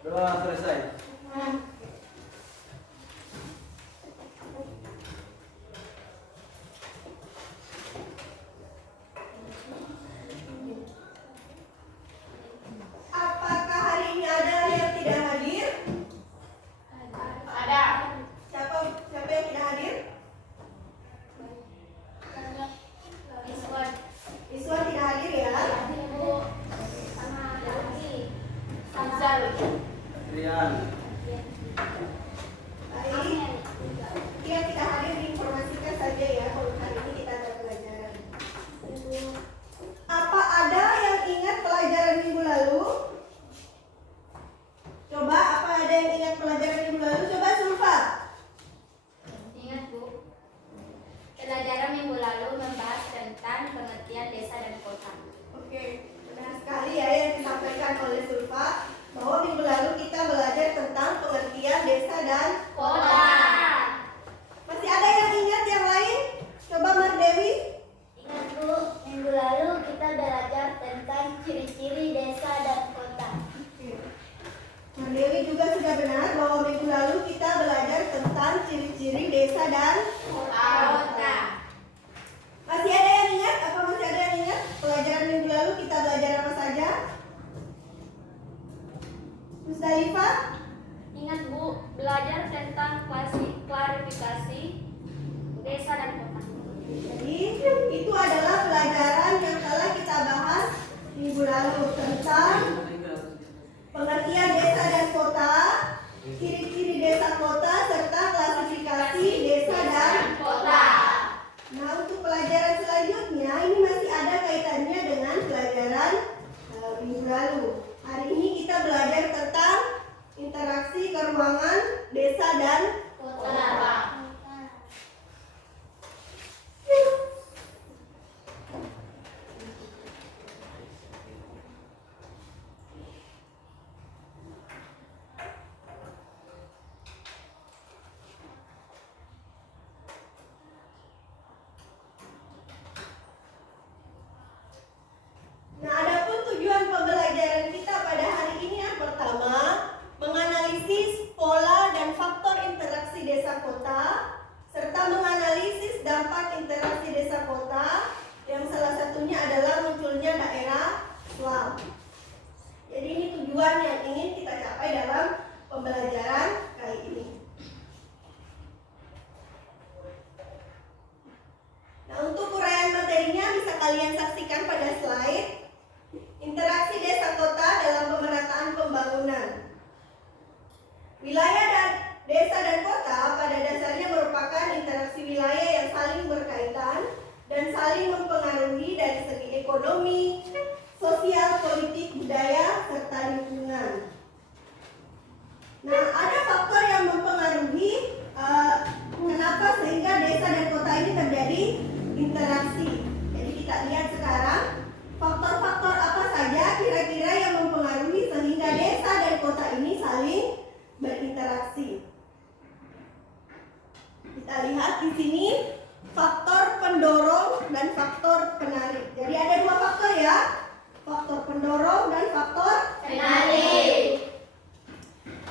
Doa selesai. Apakah hari ini ada yang tidak hadir? Ada. Siapa yang tidak hadir? Iswan tidak hadir ya? Ibu sama lagi Samsal. Rian. Baik. Yang tidak hadir diinformasikan saja ya kalau hari ini kita ada pelajaran. Apa ada yang ingat pelajaran minggu lalu? Coba, apa ada yang ingat pelajaran minggu lalu? Coba Sulfa. Ingat Bu, pelajaran minggu lalu membahas tentang pengertian desa dan kota. Oke, benar sekali ya yang disampaikan oleh Sulfa bahwa minggu lalu kita belajar tentang pengertian desa dan Kota. masih ada yang ingat yang lain? Coba Mar Dewi. Ingat Bu, minggu lalu kita belajar tentang ciri-ciri desa dan kota. Mar Dewi juga sudah benar bahwa minggu lalu kita belajar tentang ciri-ciri desa dan Kota. masih ada yang ingat? Apa masih ada yang ingat? Pelajaran minggu lalu kita belajar apa saja? Musdalifah? Ingat Bu, belajar tentang klarifikasi desa dan kota. Jadi itu adalah pelajaran yang telah kita bahas minggu lalu tentang pengertian desa dan kota, ciri-ciri desa kota, serta klasifikasi desa dan kota. Nah, untuk pelajaran selanjutnya ini masih ada kaitannya dengan pelajaran minggu lalu. Hari ini kita belajar tentang interaksi keruangan desa dan Kota. Nah, adapun tujuan pembelajaran kita pada hari ini yang pertama, menganalisis pola dan faktor interaksi desa kota, serta menganalisis dampak interaksi desa kota, yang salah satunya adalah munculnya daerah slum. Jadi ini tujuan yang ingin kita capai dalam pembelajaran kali ini. Nah, untuk uraian materinya bisa kalian saksikan pada slide. Interaksi desa kota dalam pemerataan pembangunan. Wilayah dan desa dan kota pada dasarnya merupakan interaksi wilayah yang saling berkaitan dan saling mempengaruhi dari segi ekonomi, sosial, politik, budaya, serta lingkungan. Nah, ada faktor yang mempengaruhi kenapa sehingga desa dan kota ini terjadi interaksi. Jadi kita lihat sekarang faktor-faktor apa saja kira-kira yang mempengaruhi sehingga desa dan kota ini saling berinteraksi. Kita lihat di sini faktor pendorong dan faktor penarik. Jadi ada dua faktor ya, faktor pendorong dan faktor Penarik.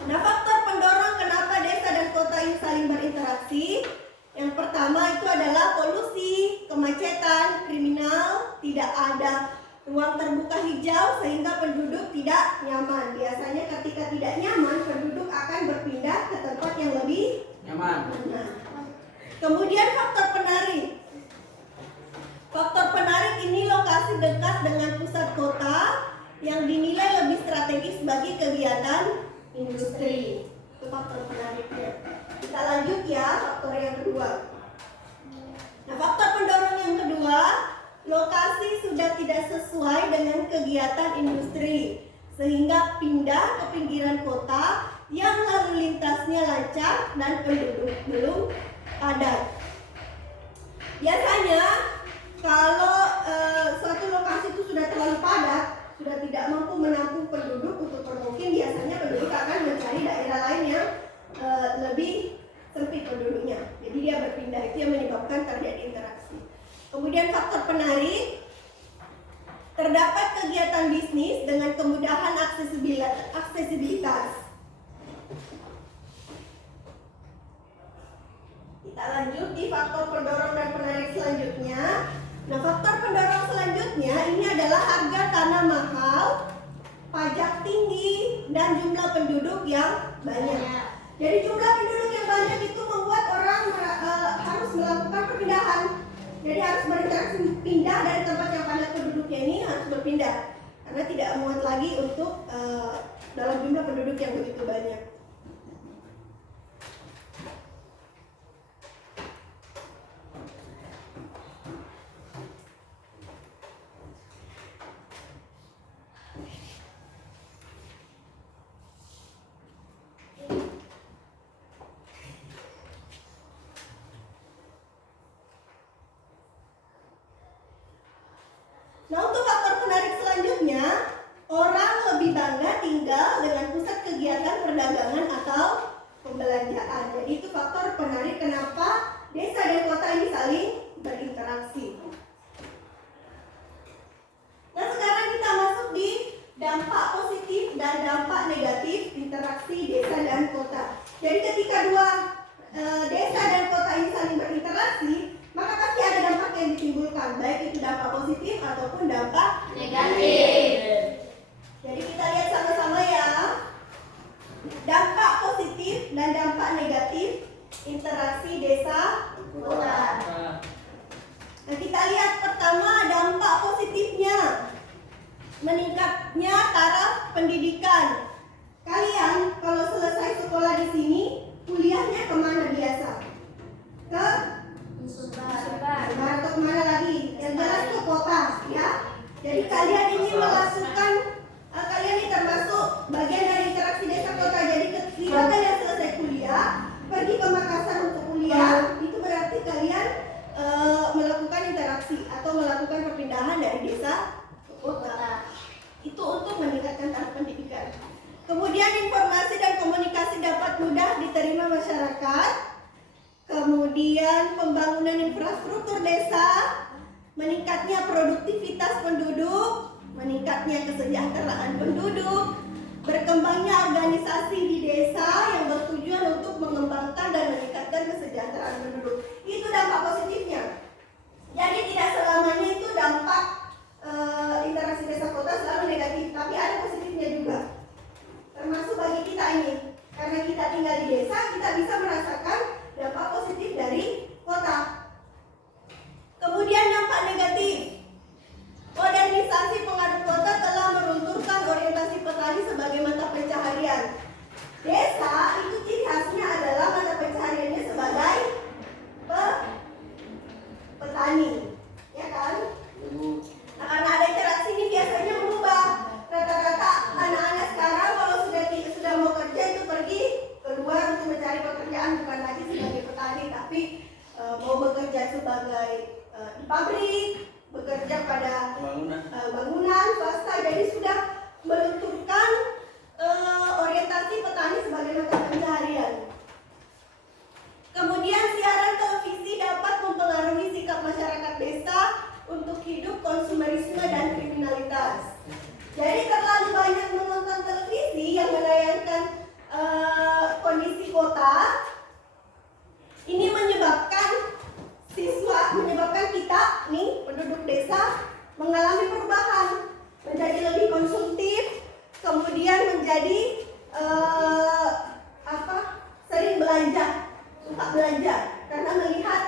Nah, faktor pendorong kenapa desa dan kota ini saling berinteraksi. Yang pertama itu adalah polusi, kemacetan, kriminal, tidak ada ruang terbuka hijau sehingga penduduk tidak nyaman. Biasanya ketika tidak nyaman, penduduk akan berpindah ke tempat yang lebih Nyaman. Nah, kemudian faktor penarik. Faktor penarik ini lokasi dekat dengan pusat kota yang dinilai lebih strategis bagi kegiatan industri. Itu faktor penariknya. Kita lanjut ya, faktor yang kedua. Nah, faktor pendorong yang kedua, lokasi sudah tidak sesuai dengan kegiatan industri sehingga pindah ke pinggiran kota yang lalu lintasnya lancar dan penduduk belum padat. Biasanya kalau suatu lokasi itu sudah terlalu padat, sudah tidak mampu menampung penduduk untuk permukim, biasanya penduduk akan mencari daerah lain yang lebih sempit penduduknya. Jadi dia berpindah, itu yang menyebabkan terjadi interaksi. Kemudian faktor penarik, terdapat kegiatan bisnis dengan kemudahan aksesibilitas faktor pendorong dan penarik selanjutnya. Nah, faktor pendorong selanjutnya ini adalah harga tanah mahal, pajak tinggi, dan jumlah penduduk yang banyak. Jadi jumlah penduduk yang banyak itu membuat orang harus melakukan perpindahan. Jadi harus berinteraksi, pindah dari tempat yang padat penduduknya ini harus berpindah karena tidak muat lagi untuk dalam jumlah penduduk yang begitu banyak. Nah, untuk faktor penarik selanjutnya, orang lebih bangga tinggal dengan pusat kegiatan perdagangan atau pembelanjaan. Jadi itu faktor penarik kenapa desa dan kota ini saling berinteraksi. Nah, sekarang kita masuk di dampak positif dan dampak negatif interaksi desa dan kota. Jadi ketika dua desa dan kota ini saling berinteraksi, maka pasti ada dampak yang ditimbulkan, baik itu dampak positif ataupun dampak Negatif. Jadi kita lihat sama-sama ya, dampak positif dan dampak negatif interaksi desa kota. Nah, kita lihat pertama dampak positifnya, meningkatnya taraf pendidikan. Kalian kalau selesai sekolah di sini, kuliahnya kemana biasa? Ke Sumbar. atau kemana lagi? Yang jelas ke kota, ya. Jadi kalian ini melakukan, kalian ini termasuk bagian dari interaksi desa kota. Jadi ketika kalian selesai kuliah, pergi ke Makassar untuk kuliah, itu berarti kalian melakukan interaksi atau melakukan perpindahan dari desa ke kota. Itu untuk meningkatkan taraf pendidikan. Kemudian informasi dan komunikasi dapat mudah diterima masyarakat. Kemudian pembangunan infrastruktur desa, meningkatnya produktivitas penduduk, meningkatnya kesejahteraan penduduk, berkembangnya organisasi di desa yang bertujuan untuk mengembangkan dan meningkatkan kesejahteraan penduduk. Itu dampak positifnya. Jadi tidak selamanya itu dampak interaksi desa kota selalu negatif, tapi ada positifnya juga. Termasuk bagi kita ini, karena kita tinggal di desa, kita bisa merasakan dampak positif dari kota. Kemudian dampak negatif, modernisasi pengadut kota telah meruntuhkan orientasi petani sebagai mata pencaharian. Desa itu ciri khasnya adalah mata pencahariannya sebagai petani, ya kan? Nah, karena ada interaksi ini biasanya berubah. Rata-rata anak-anak sekarang kalau sudah mau kerja itu pergi keluar untuk mencari pekerjaan, bukan lagi sebagai petani, tapi mau bekerja sebagai di pabrik, bekerja pada bangunan swasta. Jadi sudah melunturkan orientasi petani sebagai mata pencaharian. Kemudian siaran televisi dapat mempengaruhi sikap masyarakat desa untuk hidup konsumerisme dan kriminalitas. Jadi terlalu banyak menonton televisi yang menayangkan kondisi kota, ini menyebabkan kita nih penduduk desa mengalami perubahan, menjadi lebih konsumtif, kemudian menjadi sering belanja, suka belanja karena melihat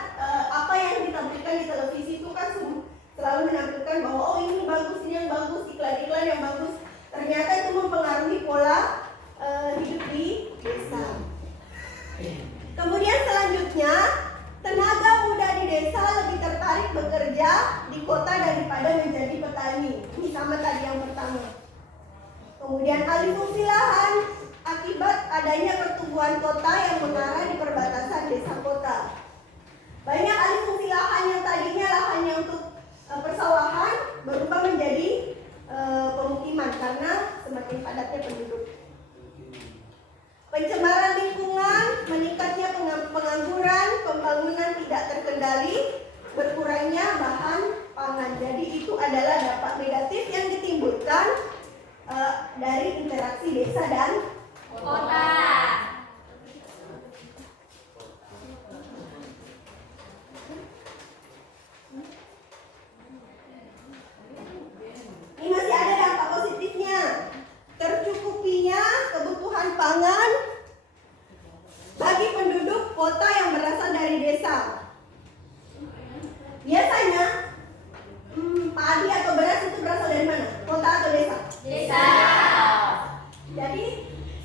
apa yang ditampilkan di televisi itu kan selalu menampilkan bahwa oh ini bagus, ini yang bagus, iklan-iklan yang bagus. Ternyata itu mempengaruhi pola hidup di desa. Kemudian selanjutnya, tenaga muda di desa lebih tertarik bekerja di kota daripada menjadi petani. Ini sama tadi yang pertama. Kemudian alih fungsi lahan akibat adanya pertumbuhan kota yang mengarah di perbatasan desa kota. Banyak alih fungsi lahan yang tadinya lahannya untuk persawahan berubah menjadi pemukiman karena semakin padatnya penduduk. Pencemaran lingkungan, meningkatnya pengangguran, pembangunan tidak terkendali, berkurangnya bahan pangan. Jadi itu adalah dampak negatif yang ditimbulkan dari interaksi desa dan kota. pangan bagi penduduk kota yang berasal dari desa. Biasanya padi atau beras itu berasal dari mana? Kota atau desa? Desa. Jadi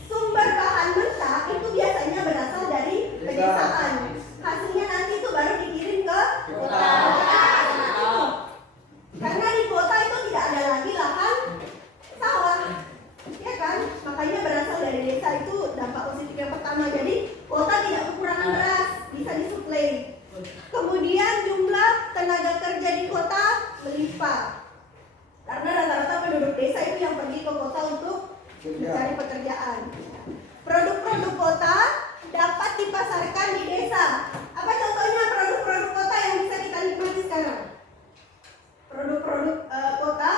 sumber bahan mentah itu biasanya berasal dari pedesaan. Hasilnya nanti itu baru dikirim ke Kota. Karena di kota itu tidak ada lagi lahan sawah, ya kan? Makanya berasal dari desa itu dampak positif yang pertama. Jadi kota tidak kekurangan beras, bisa disuplai. Kemudian jumlah tenaga kerja di kota melimpah. Karena rata-rata penduduk desa itu yang pergi ke kota untuk mencari pekerjaan. Produk-produk kota dapat dipasarkan di desa. Apa contohnya produk-produk kota yang bisa kita nikmati sekarang? Produk-produk kota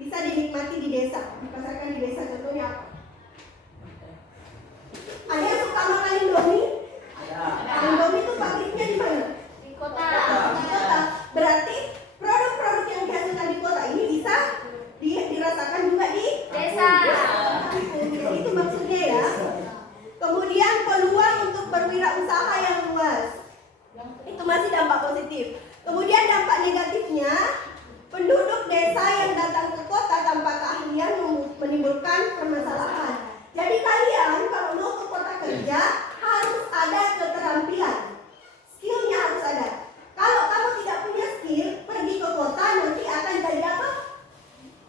bisa dinikmati di desa, dipasarkan di desa. Contohnya apa? Ada yang suka makan Indomie? Indomie itu pabriknya di mana? Di kota. Di kota. Berarti produk-produk yang dihasilkan di kota ini bisa dirasakan juga di Desa. Jadi itu maksudnya ya. Kemudian peluang untuk berwirausaha yang luas. Itu masih dampak positif. Kemudian dampak negatifnya, penduduk desa yang datang ke kota tanpa keahlian menimbulkan permasalahan. Jadi kalian kalau mau ke kota kerja harus ada keterampilan. Skillnya harus ada. Kalau kamu tidak punya skill, pergi ke kota nanti akan jadi apa?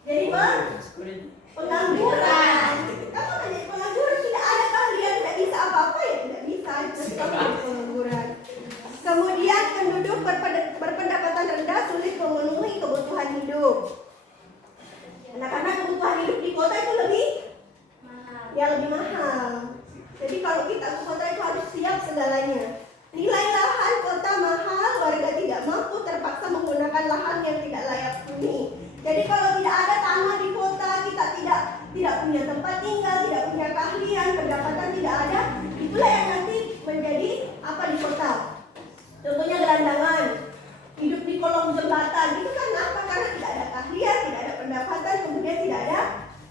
Jadi pengangguran. Kamu akan jadi pengangguran, tidak ada keahlian, tidak bisa apa-apa ya tidak bisa. Pengangguran. Kemudian penduduk berpendapatan rendah sulit memenuhi kebutuhan hidup. Karena kebutuhan hidup di kota itu lebih mahal. Jadi kalau kita ke kota itu harus siap segalanya. Nilai lahan kota mahal, warga tidak mampu, terpaksa menggunakan lahan yang tidak layak huni. Jadi kalau tidak ada tanah di kota, kita tidak punya tempat tinggal, tidak punya keahlian, pendapatan tidak ada, itulah yang nanti menjadi apa di kota. Contohnya gelandangan, hidup di kolong jembatan, itu kan apa? Karena tidak ada keahlian, tidak ada pendapatan, kemudian tidak ada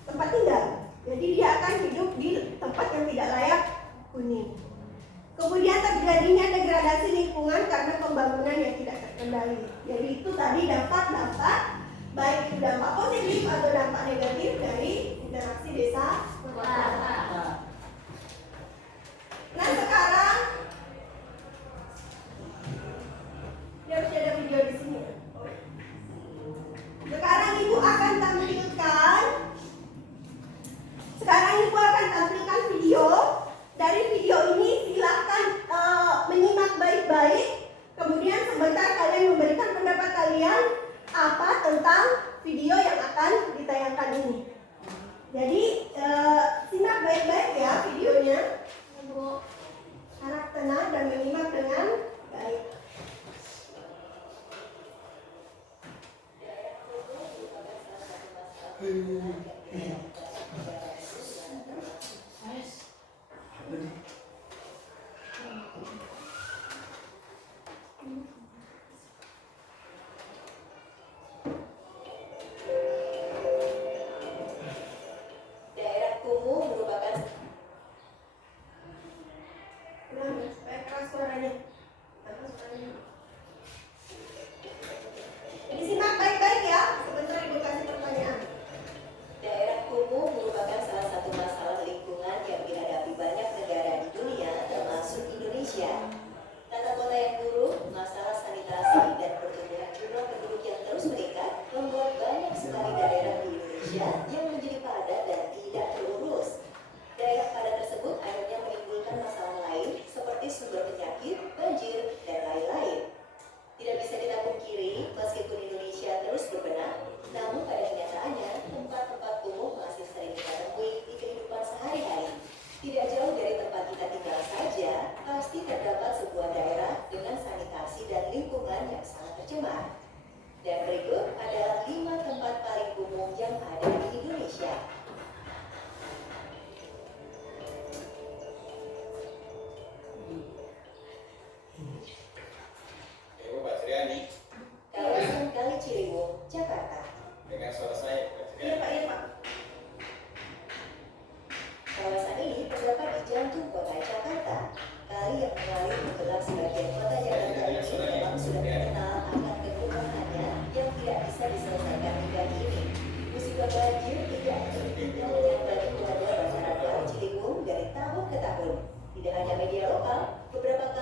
tempat tinggal. Jadi dia akan hidup di tempat yang tidak layak huni. Kemudian terjadinya degradasi lingkungan karena pembangunan yang tidak terkendali. Jadi itu tadi dampak-dampak, baik itu dampak positif atau dampak negatif dari interaksi desa kota. Nah sekarang dia harus ada video di sini. Sekarang ibu akan tampilkan video. Dari video ini silahkan menyimak baik-baik. Kemudian sebentar kalian memberikan pendapat kalian apa tentang video yang akan ditayangkan ini. Jadi simak baik-baik ya videonya. Harap tenang dan menyimak dengan baik.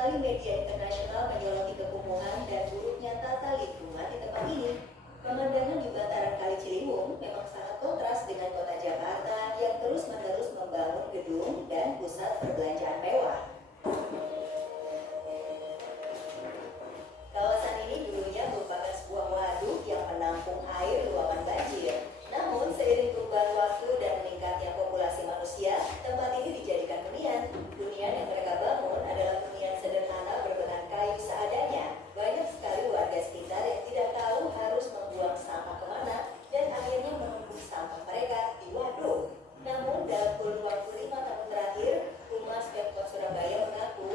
kali media internasional menyoroti kekumuhan dan buruknya tata lingkungan di tempat ini. Pemandangan di bantaran Kali Ciliwung memang sangat kontras dengan kota Jakarta yang terus-menerus membangun gedung dan pusat perbelanjaan mewah. Kawasan ini dulunya merupakan sebuah waduk yang menampung air luapan banjir. Namun seiring perubahan waktu dan meningkatnya populasi manusia, tempat ini dijadikan hunian. Hunian yang mereka bangun adalah hunian sederhana berbahan kayu seadanya. Banyak sekali warga sekitar yang tidak tahu harus membuang sampah kemana dan akhirnya menumpuk sampah mereka di waduk. Namun dalam kurun waktu 5 tahun terakhir, Humas Pemkot Surabaya mengaku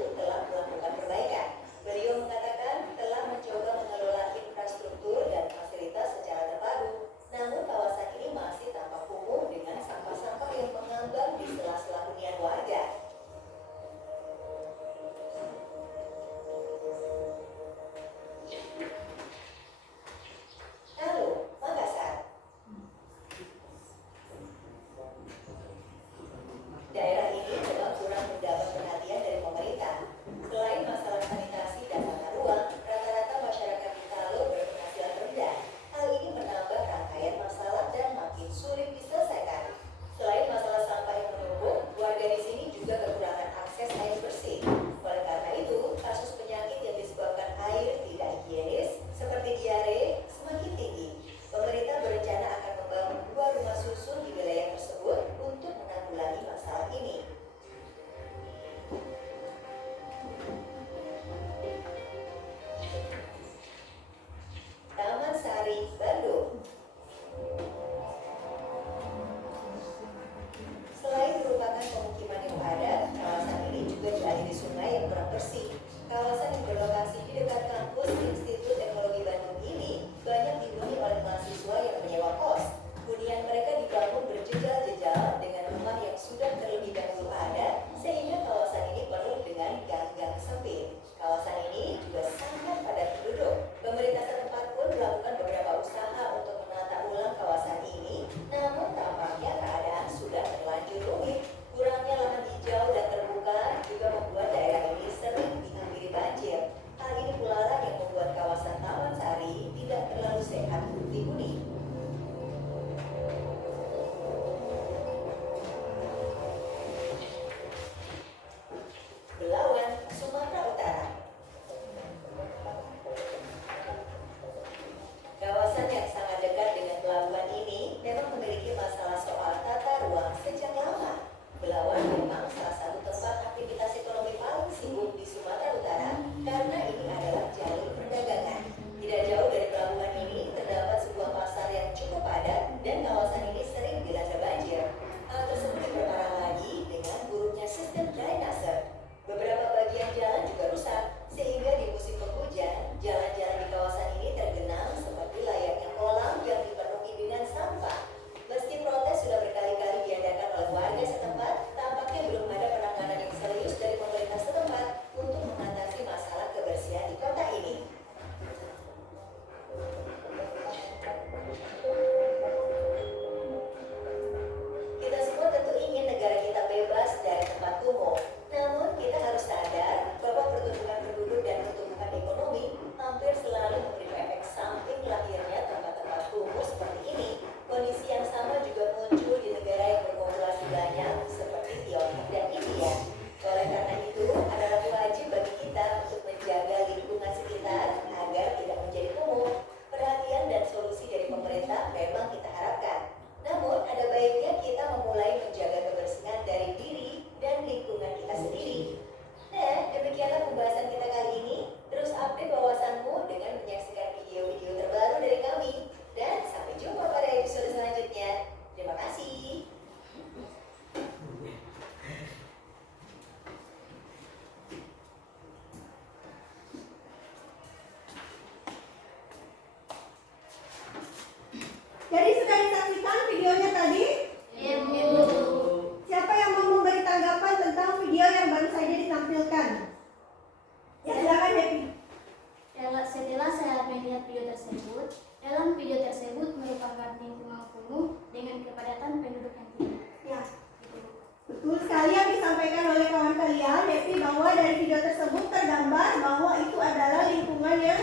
Betul sekali yang disampaikan oleh kawan kalian, Devi, bahwa dari video tersebut tergambar bahwa itu adalah lingkungan yang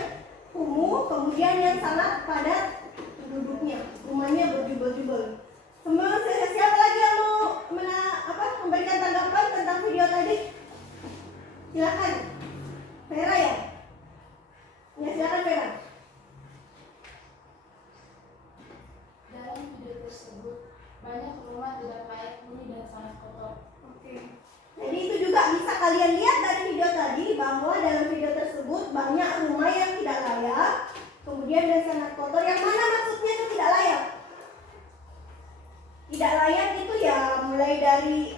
kumuh, kemudian yang sangat padat penduduknya, rumahnya berjubel-jubel. Siapa lagi yang mau memberikan tanggapan tentang video tadi? Silakan, Vera ya? Ya silakan Vera. Dalam video tersebut, banyak rumah tidak layak huni dan sangat kotor. Oke. Jadi itu juga bisa kalian lihat dari video tadi bahwa dalam video tersebut banyak rumah yang tidak layak, kemudian dan sangat kotor. Yang mana maksudnya itu tidak layak? Tidak layak itu ya mulai dari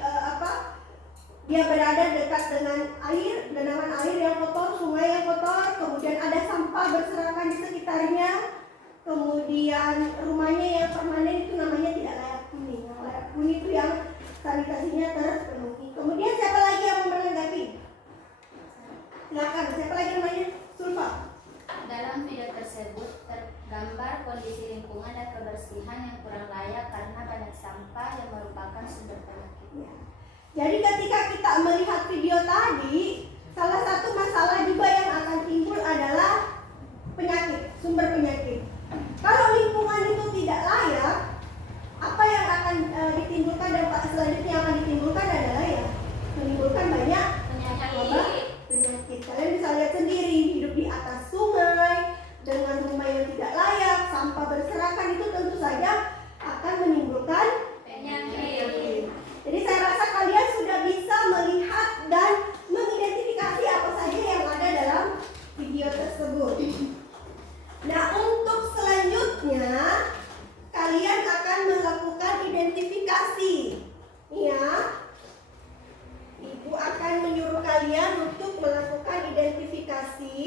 dia berada dekat dengan air, genangan air yang kotor, sungai yang kotor, kemudian ada sampah berserakan di sekitarnya, kemudian rumahnya yang permanen itu namanya tidak layak huni. Yang layak huni itu yang sanitasinya terpenuhi. Kemudian siapa lagi yang mau menanggapi? Silakan, siapa lagi namanya? Sulfa. Dalam video tersebut tergambar kondisi lingkungan dan kebersihan yang kurang layak karena banyak sampah yang merupakan sumber penyakit. Ya. Jadi ketika kita melihat video tadi, salah satu masalah juga yang akan timbul adalah penyakit, sumber penyakit. Kalau lingkungan itu tidak layak, apa yang akan ditimbulkan, dampak selanjutnya yang akan ditimbulkan adalah ya menimbulkan banyak penyakit. Kalian bisa lihat sendiri, hidup di atas sungai dengan rumah yang tidak layak, sampah berserakan, itu tentu saja akan menimbulkan penyakit. Jadi saya rasa kalian sudah bisa melihat dan mengidentifikasi apa saja yang ada dalam video tersebut. Nah, untuk selanjutnya kalian akan melakukan identifikasi. Ya. Ibu akan menyuruh kalian untuk melakukan identifikasi.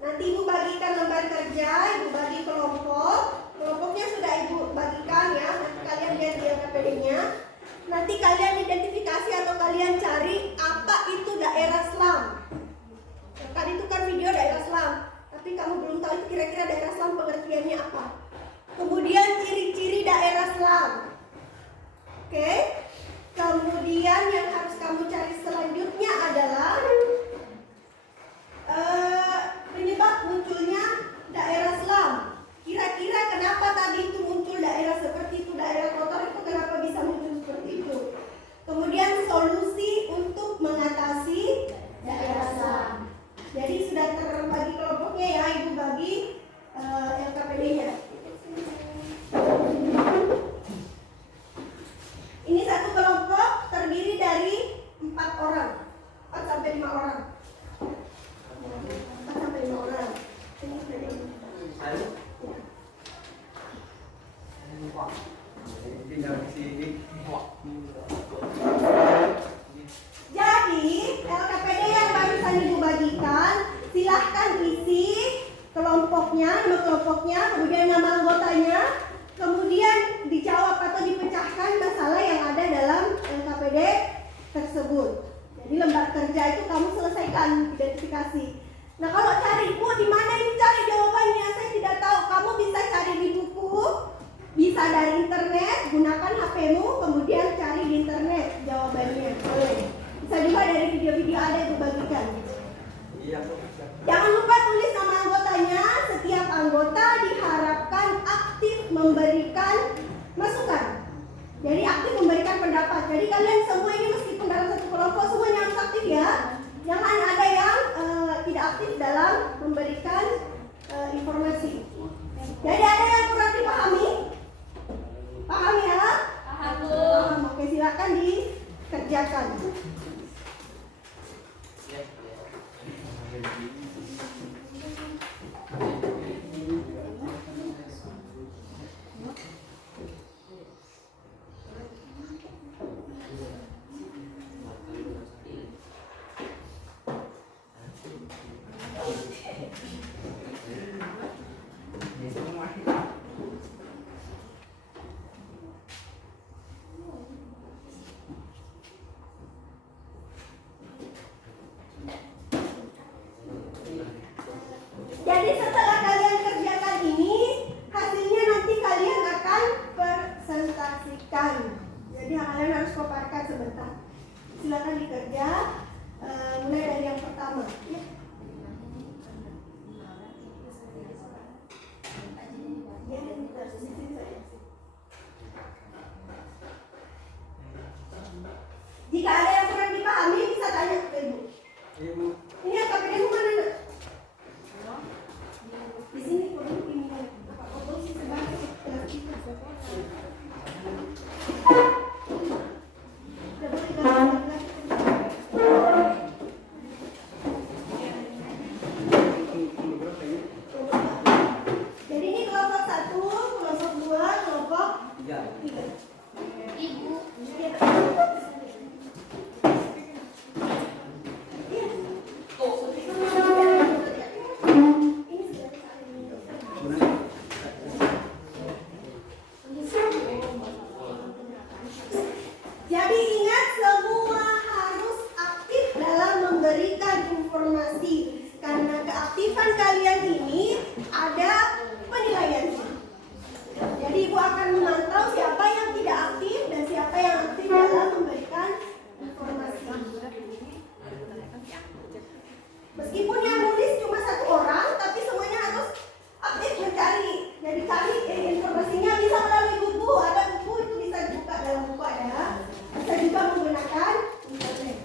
Nanti Ibu bagikan lembar kerja, Ibu bagi kelompok. Kelompoknya sudah Ibu bagikan ya. Nanti kalian lihat di LKPD-nya. Nanti kalian identifikasi atau kalian cari apa itu daerah SLAM. Tadi itu kan video daerah SLAM, tapi kamu belum tahu itu kira-kira daerah SLAM pengertiannya apa. Kemudian ciri-ciri daerah SLAM. Oke. Kemudian yang harus kamu cari selanjutnya adalah penyebab munculnya daerah SLAM. Kira-kira kenapa tadi itu muncul daerah seperti itu, daerah kotor itu kenapa bisa muncul seperti itu. Kemudian solusi untuk mengatasi daerah SLAM. Jadi sudah terbagi kelompoknya ya, Ibu bagi LKPD-nya. Ini satu kelompok terdiri dari 4 orang, 4 sampai 5 orang. 4 sampai 5 orang. Jadi LKPD yang barusan Ibu bagikan, silahkan isi kelompoknya, nama kelompoknya, kemudian nama anggotanya, kemudian dijawab atau dipecahkan masalah yang ada dalam LKPD tersebut. Jadi lembar kerja itu kamu selesaikan identifikasi. Nah, kalau cari, Bu, di mana ini cari jawabannya? Saya tidak tahu. Kamu bisa cari di buku, bisa dari internet, gunakan HP-mu, kemudian cari di internet jawabannya. Boleh. Bisa juga dari video-video ada yang dibagikan. Jangan lupa tulis nama anggotanya. Setiap anggota diharapkan aktif memberikan masukan. Jadi aktif memberikan pendapat. Jadi kalian semua ini meskipun dalam satu kelompok semuanya harus aktif ya. Jangan ada yang tidak aktif dalam memberikan informasi. Jadi ada yang kurang dipahami? Paham ya? Paham, Bu. Paham. Oke, silakan dikerjakan. kalian harus paparkan sebentar. Silakan dikerja. Mulai dari yang pertama. Ya. Jika ada yang kurang dipahami bisa tanya ke Ibu. Ibu. Ini KPD mana nak? Di sini kalau ini apa posisi sebagai jadi ini kelompok 1, kelompok 2, kelompok 3. Ibu, Jadi ingat semua harus aktif dalam memberikan informasi karena keaktifan kalian ini ada penilaiannya. Jadi Ibu akan memantau siapa yang tidak aktif dan siapa yang aktif dalam memberikan informasi. Meskipun yang nulis cuma 1 orang, tapi semuanya harus aktif mencari. Jadi cari informasinya bisa melalui buku, ada buku itu bisa dibuka dalam buku ada. Bisa juga menggunakan internet.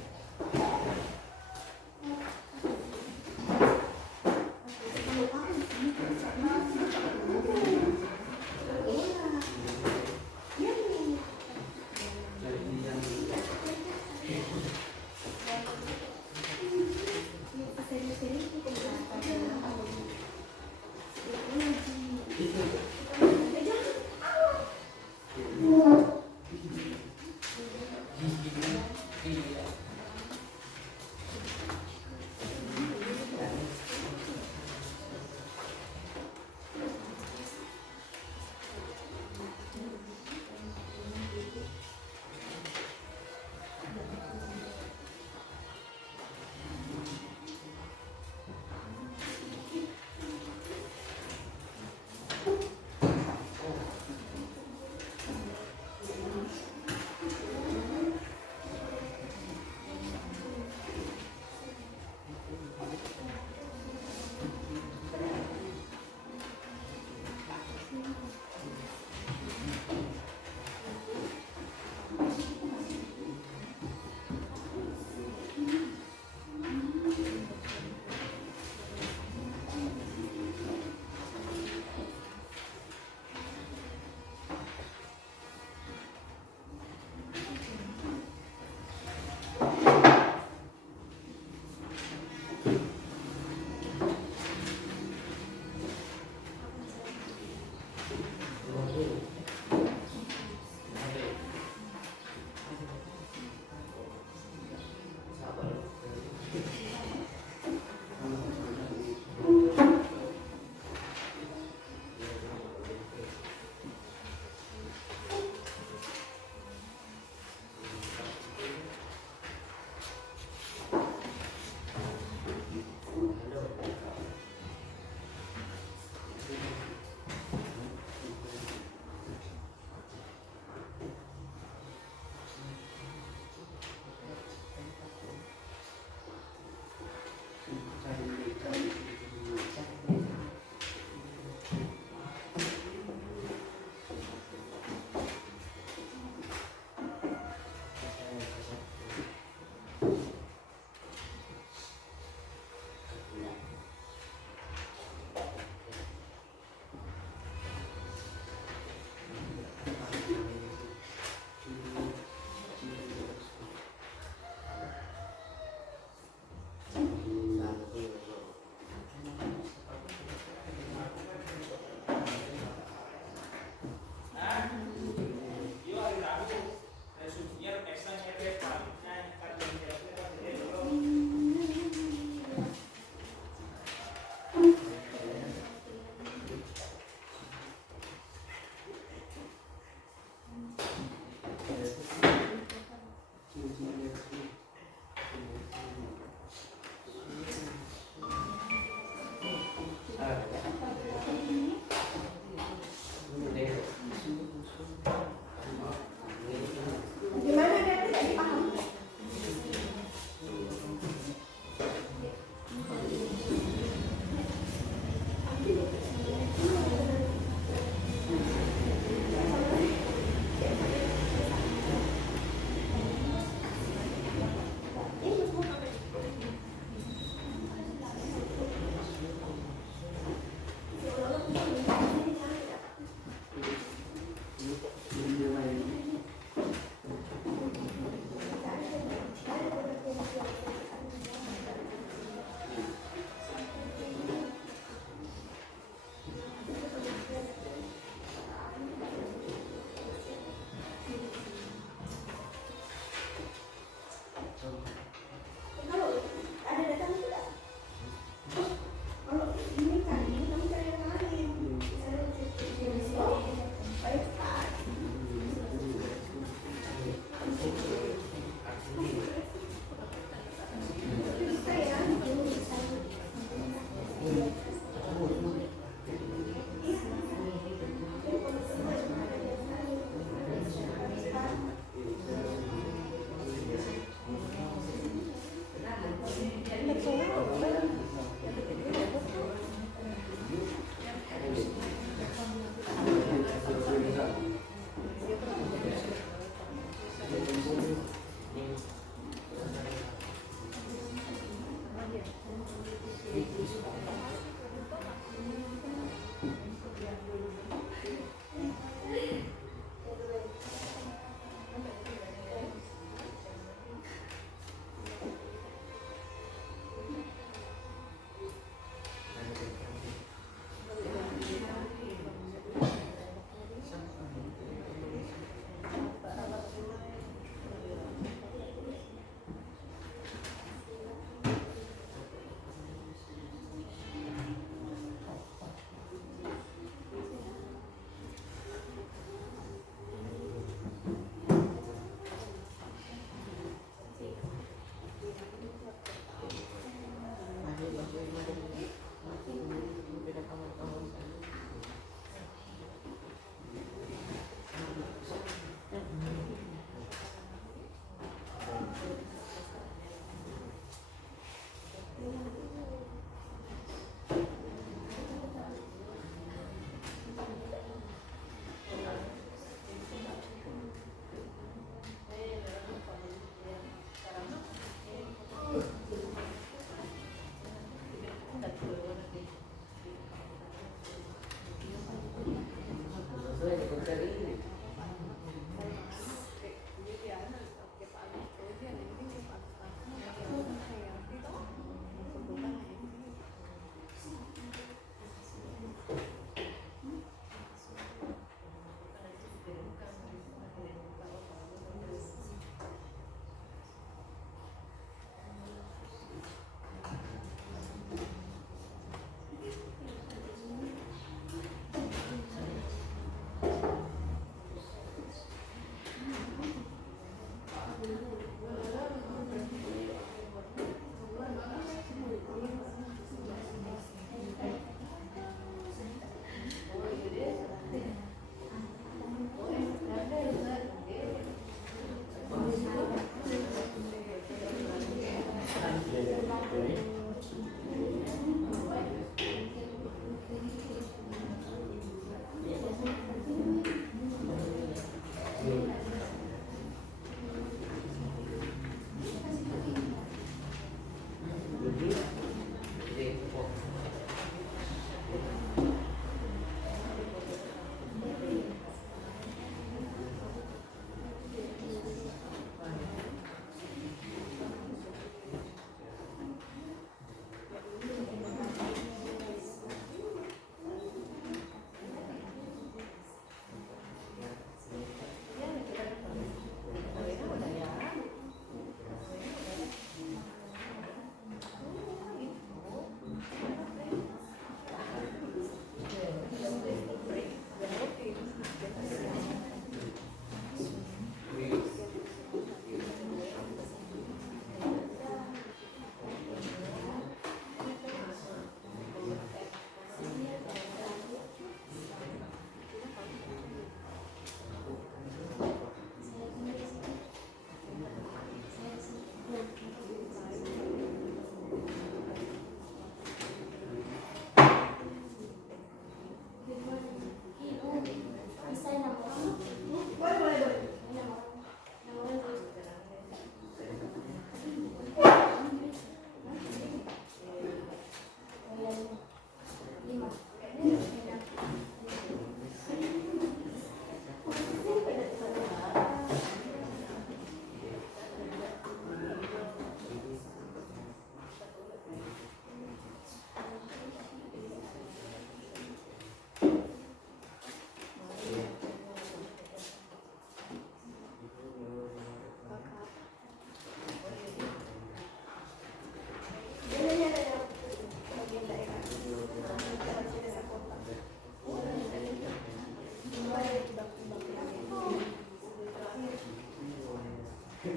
Ada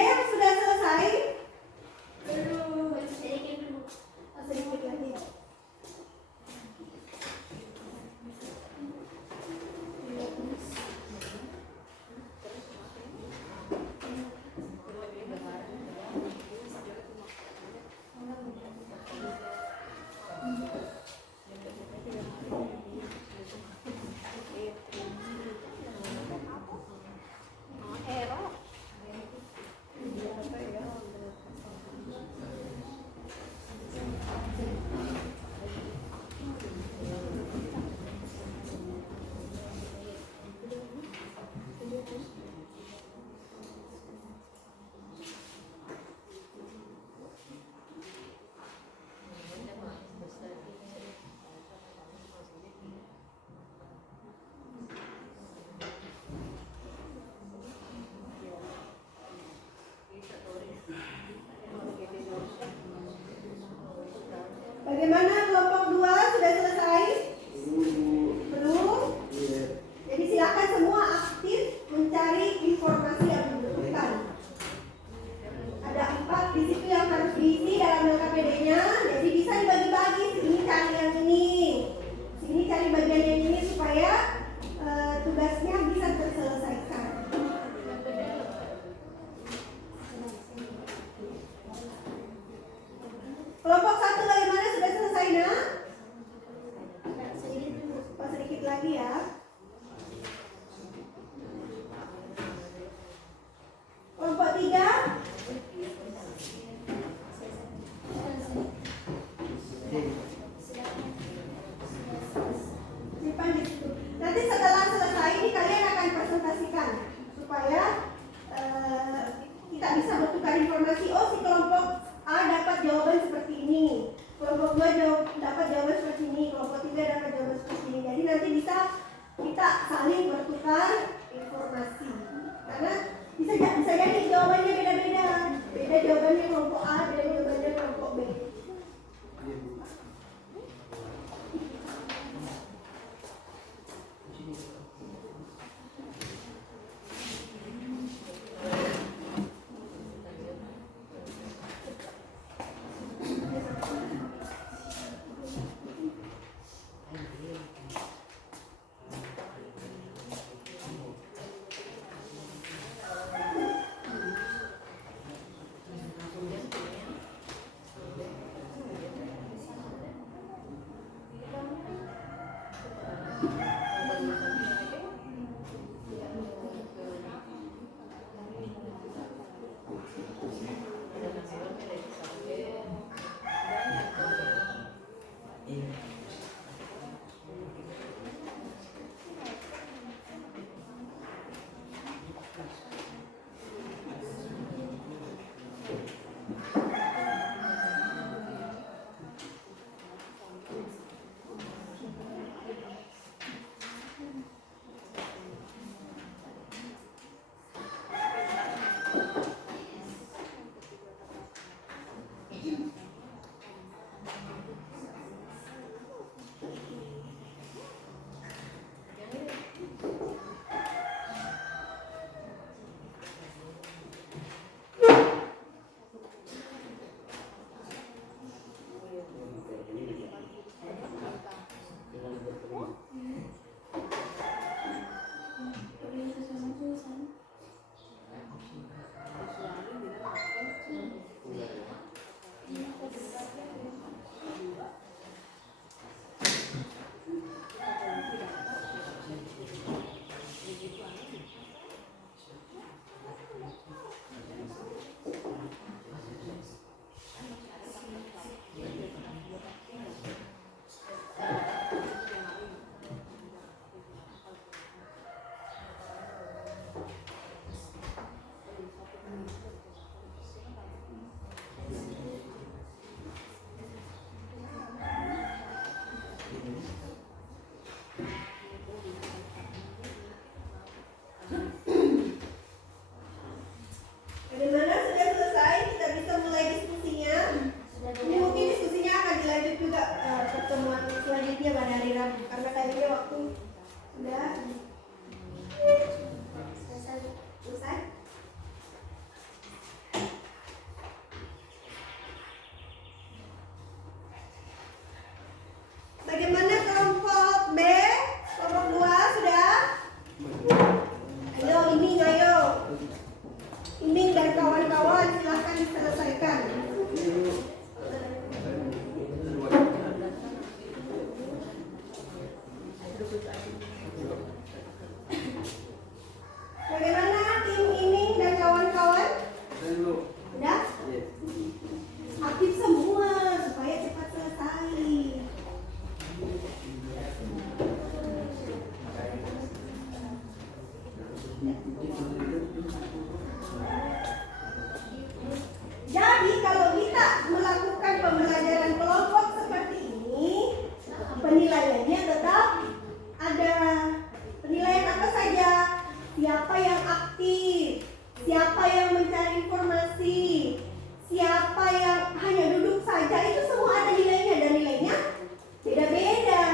yang sudah selesai? Sedikit dulu. Sedikit lagi. Bagaimana kelompok 2 sudah selesai? Belum? Jadi silakan semua aktif mencari informasi yang dibutuhkan. Ada 4 di situ yang harus diisi dalam LKPD-nya. Jadi bisa dibagi-bagi, sini cari yang ini, sini cari bagian yang ini supaya tugasnya bisa terselesaikan. Kelompok 1 bagaimana, sudah selesai nak? Oh, sedikit lagi ya. Kelompok 3 simpan di situ. Nanti setelah selesai ini kalian akan presentasikan supaya kita bisa bertukar informasi. Oh, si kelompok A dapat jawaban seperti ini, kelompok 2 dapat jawaban seperti ini, kelompok 3 dapat jawaban seperti ini. Jadi nanti bisa kita saling bertukar informasi. Karena bisa jadi jawabannya beda-beda. Beda jawabannya kelompok A, beda jawabannya kelompok B. waktu. Sudah? Selesai? Bagaimana kelompok B? Kelompok 2 sudah? Ayo, Iming, ayo. Iming dan kawan-kawan silahkan diselesaikan. Bagaimana tim Iming dan kawan-kawan? Udah? Aktif semua supaya cepat selesai. Jadi kalau kita melakukan pembelajaran kelompok seperti ini, penilaiannya tetap ada. Penilaian apa saja? Siapa yang aktif, siapa yang mencari informasi, siapa yang hanya duduk saja, itu semua ada nilainya, dan nilainya beda-beda.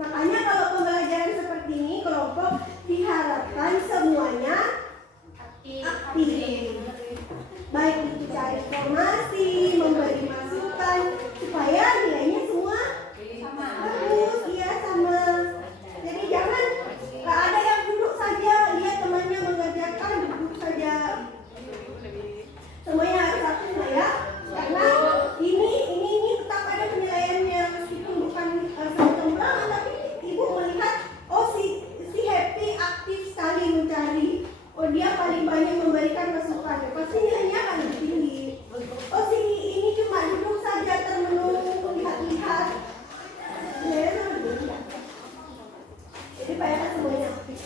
Makanya kalau pembelajaran seperti ini kelompok diharapkan semuanya aktif. Baik itu cari informasi, memberi masukan, supaya nilainya semua bagus, iya sama. Jadi jangan ada yang duduk saja, lihat temannya mengerjakan, duduk saja. Semuanya harus aktif lah ya, karena ini tetap ada penilaiannya, meskipun bukan semacam ulangan, tapi ibu melihat oh si Happy aktif sekali mencari, oh dia paling banyak memberikan masukan, pasti nilainya akan lebih tinggi. Oh si ini cuma duduk saja termenung lihat-lihat, nilainya lebih tinggi. Jadi bayangkan semuanya aktif.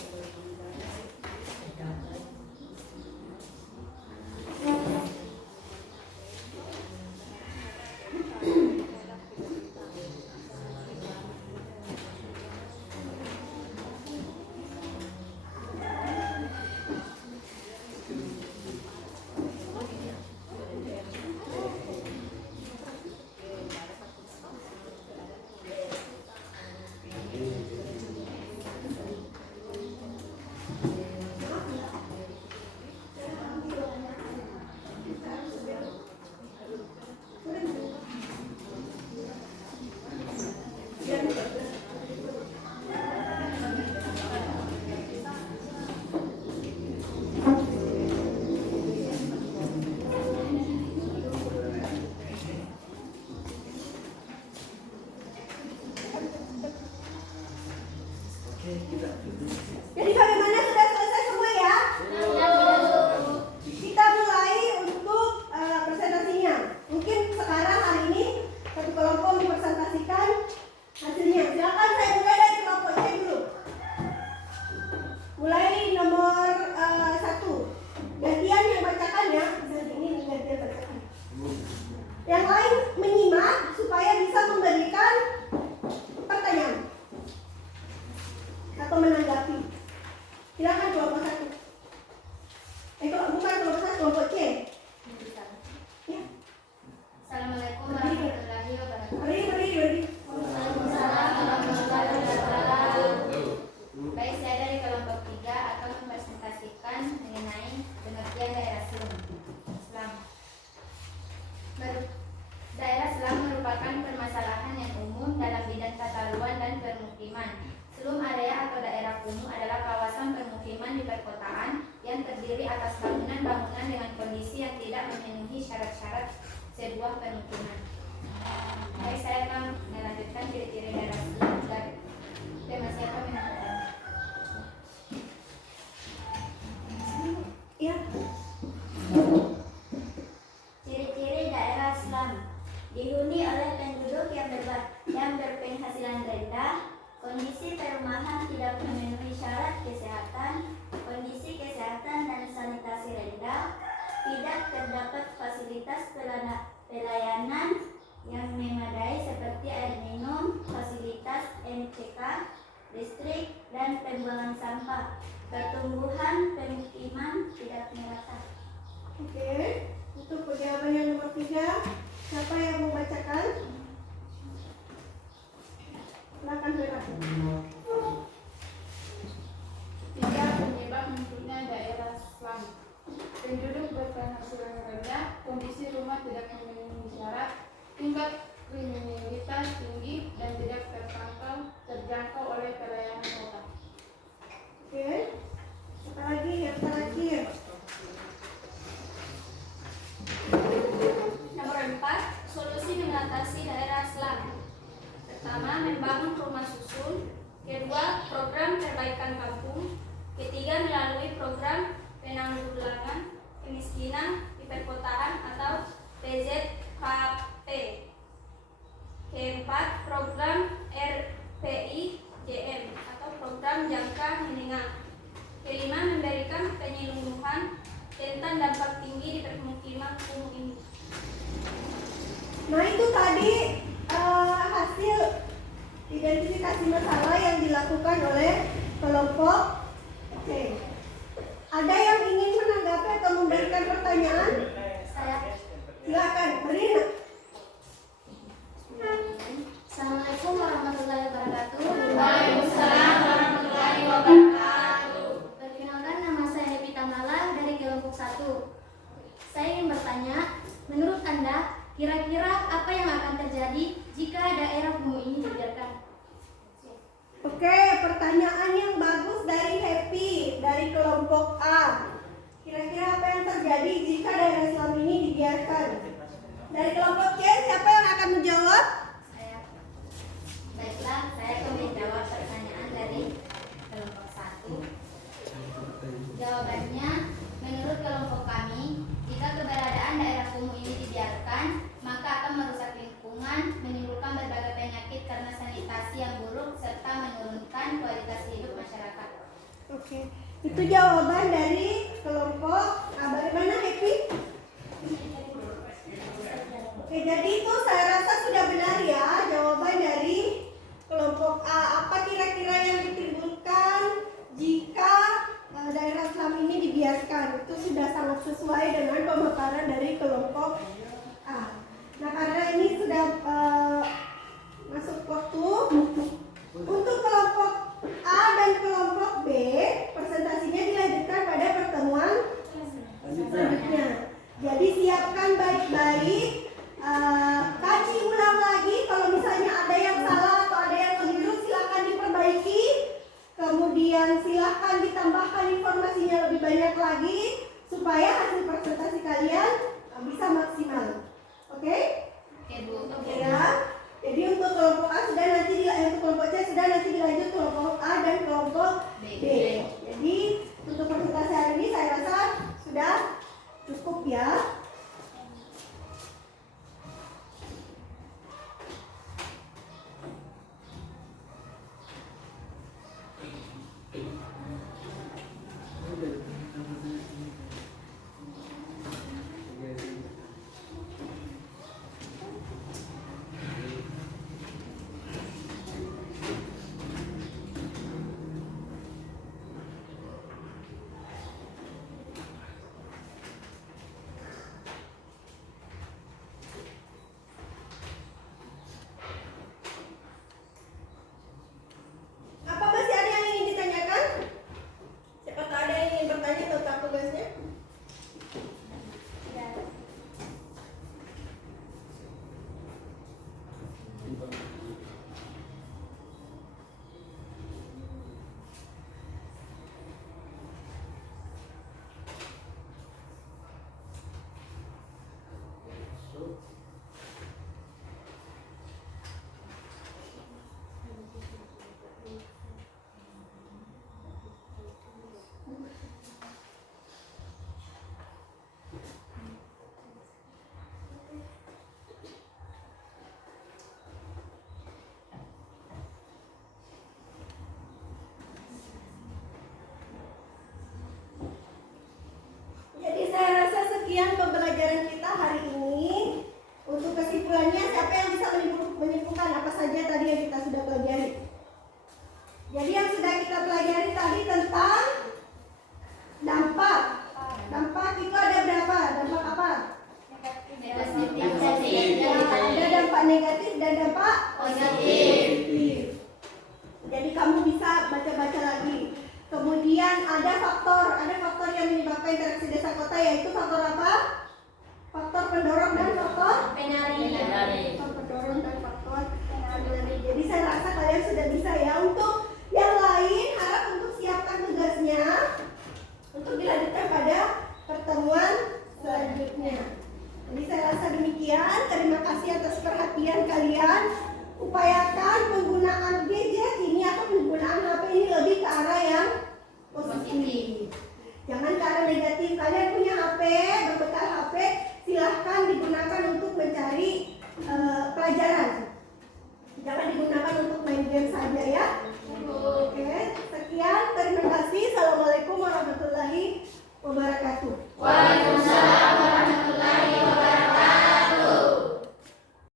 Jadi bagaimana, sudah selesai semua ya? Kita mulai untuk presentasinya. Mungkin sekarang hari ini satu kelompok mempresentasikan hasilnya. Silakan saya mulai dari kelompok C dulu. Mulai nomor 1. Gantian yang bacakan ya. Ini gantian bacakan. Yang lain menyimak supaya bisa memberikan pertanyaan atau menanggapi. Silakan kelompok 1. Bukan kelompok 1, kelompok C. Ya. Assalamualaikum warahmatullahi wabarakatuh. Beri. Waalaikumsalam warahmatullahi wabarakatuh. Baik, saya dari kelompok 3 akan mempresentasikan mengenai pengertian daerah Selam. Daerah Selam merupakan permasalahan yang umum dalam bidang tata ruang dan permukiman. Selum area atau daerah kumuh adalah kawasan permukiman di perkotaan yang terdiri atas bangunan-bangunan dengan kondisi yang tidak memenuhi syarat-syarat sebuah permukiman. Baik, saya akan melanjutkan ciri-ciri daerah Selam dan tema siapa menentukan. Ya. Ciri-ciri daerah Selam dihuni oleh penduduk yang berpenghasilan rendah, kondisi perumahan tidak memenuhi syarat kesehatan, kondisi kesehatan dan sanitasi rendah, tidak terdapat fasilitas pelayanan yang memadai seperti air minum, fasilitas MCK, listrik, dan pembuangan sampah. Pertumbuhan pemukiman tidak merata. Oke. Untuk jawaban yang nomor 3, siapa yang membacakan? Silakan Vera. pendidikan kampung. Ketiga, melalui program penanggulangan kemiskinan di perkotaan atau PZKP. Keempat, program RPIJM atau program jangka menengah. Kelima, memberikan penyuluhan tentang dampak tinggi di permukiman kumuh ini. Nah, itu tadi hasil identifikasi masalah yang dilakukan oleh kelompok. Oke. Ada yang ingin menanggapi atau memberikan pertanyaan? Silakan, Rina. Assalamualaikum warahmatullahi wabarakatuh. Waalaikumsalam warahmatullahi wabarakatuh. Perkenalkan, nama saya Evi Tamala dari kelompok 1. Saya ingin bertanya, menurut Anda, kira-kira apa yang akan terjadi jika daerah kumuh ini dibiarkan? Oke, pertanyaan yang bagus dari Happy dari kelompok A. Kira-kira apa yang terjadi jika daerah Islam ini dibiarkan? Dari kelompok C, siapa yang akan menjawab? Baiklah, saya akan menjawab pertanyaan dari kelompok 1. Jawabannya, menurut kelompok kami, jika keberadaan daerah kumuh ini dibiarkan, maka akan merusak lingkungan, menimbulkan berbagai penyakit karena sanitasi yang buruk, serta menurunkan kualitas hidup masyarakat. Oke, itu jawaban dari kelompok A. Bagaimana, Happy? Oke, jadi itu saya rasa sudah benar ya jawaban dari kelompok A. Apa kira-kira yang ditimbulkan jika daerah Islam ini dibiarkan? Itu sudah sangat sesuai dengan pemaparan dari kelompok A. Nah, karena ini sudah masuk waktu untuk kelompok A dan kelompok B, presentasinya dilanjutkan pada pertemuan selanjutnya. Jadi siapkan baik-baik, kaji ulang lagi. Kalau misalnya ada yang salah atau ada yang keliru, silakan diperbaiki. Kemudian silakan ditambahkan informasinya lebih banyak lagi supaya hasil presentasi kalian bisa maksimal. Oke? Oke ya. Jadi untuk kelompok A sudah nanti untuk kelompok C sudah nanti dilanjut kelompok A dan kelompok B. Jadi untuk presentasi hari ini saya rasa sudah cukup ya. Apa masih ada yang ingin ditanyakan? Siapa tahu ada yang ingin bertanya tentang tugasnya? Jadi saya rasa sekian pembelajaran kita hari ini. Untuk kesimpulannya, siapa yang bisa menyimpulkan apa saja tadi yang kita sudah pelajari? Jadi yang sudah kita pelajari tadi tentang dampak. Dampak itu ada berapa? Dampak apa? Ada dampak negatif dan dampak positif. Jadi kamu bisa baca-baca lagi. Kemudian ada faktor yang menyebabkan interaksi desa kota, yaitu faktor apa? Faktor pendorong dan faktor Penari. Faktor pendorong dan faktor penari. Jadi saya rasa kalian sudah bisa ya. Untuk yang lain harap untuk siapkan tugasnya untuk dilanjutkan pada pertemuan selanjutnya. Jadi saya rasa demikian. Terima kasih atas perhatian kalian. Upayakan penggunaan gadget ini atau penggunaan HP ini lebih ke arah yang positif. Jangan ke arah negatif. Kalian punya HP, berbekal HP, silahkan digunakan untuk mencari pelajaran. Jangan digunakan untuk main game saja ya.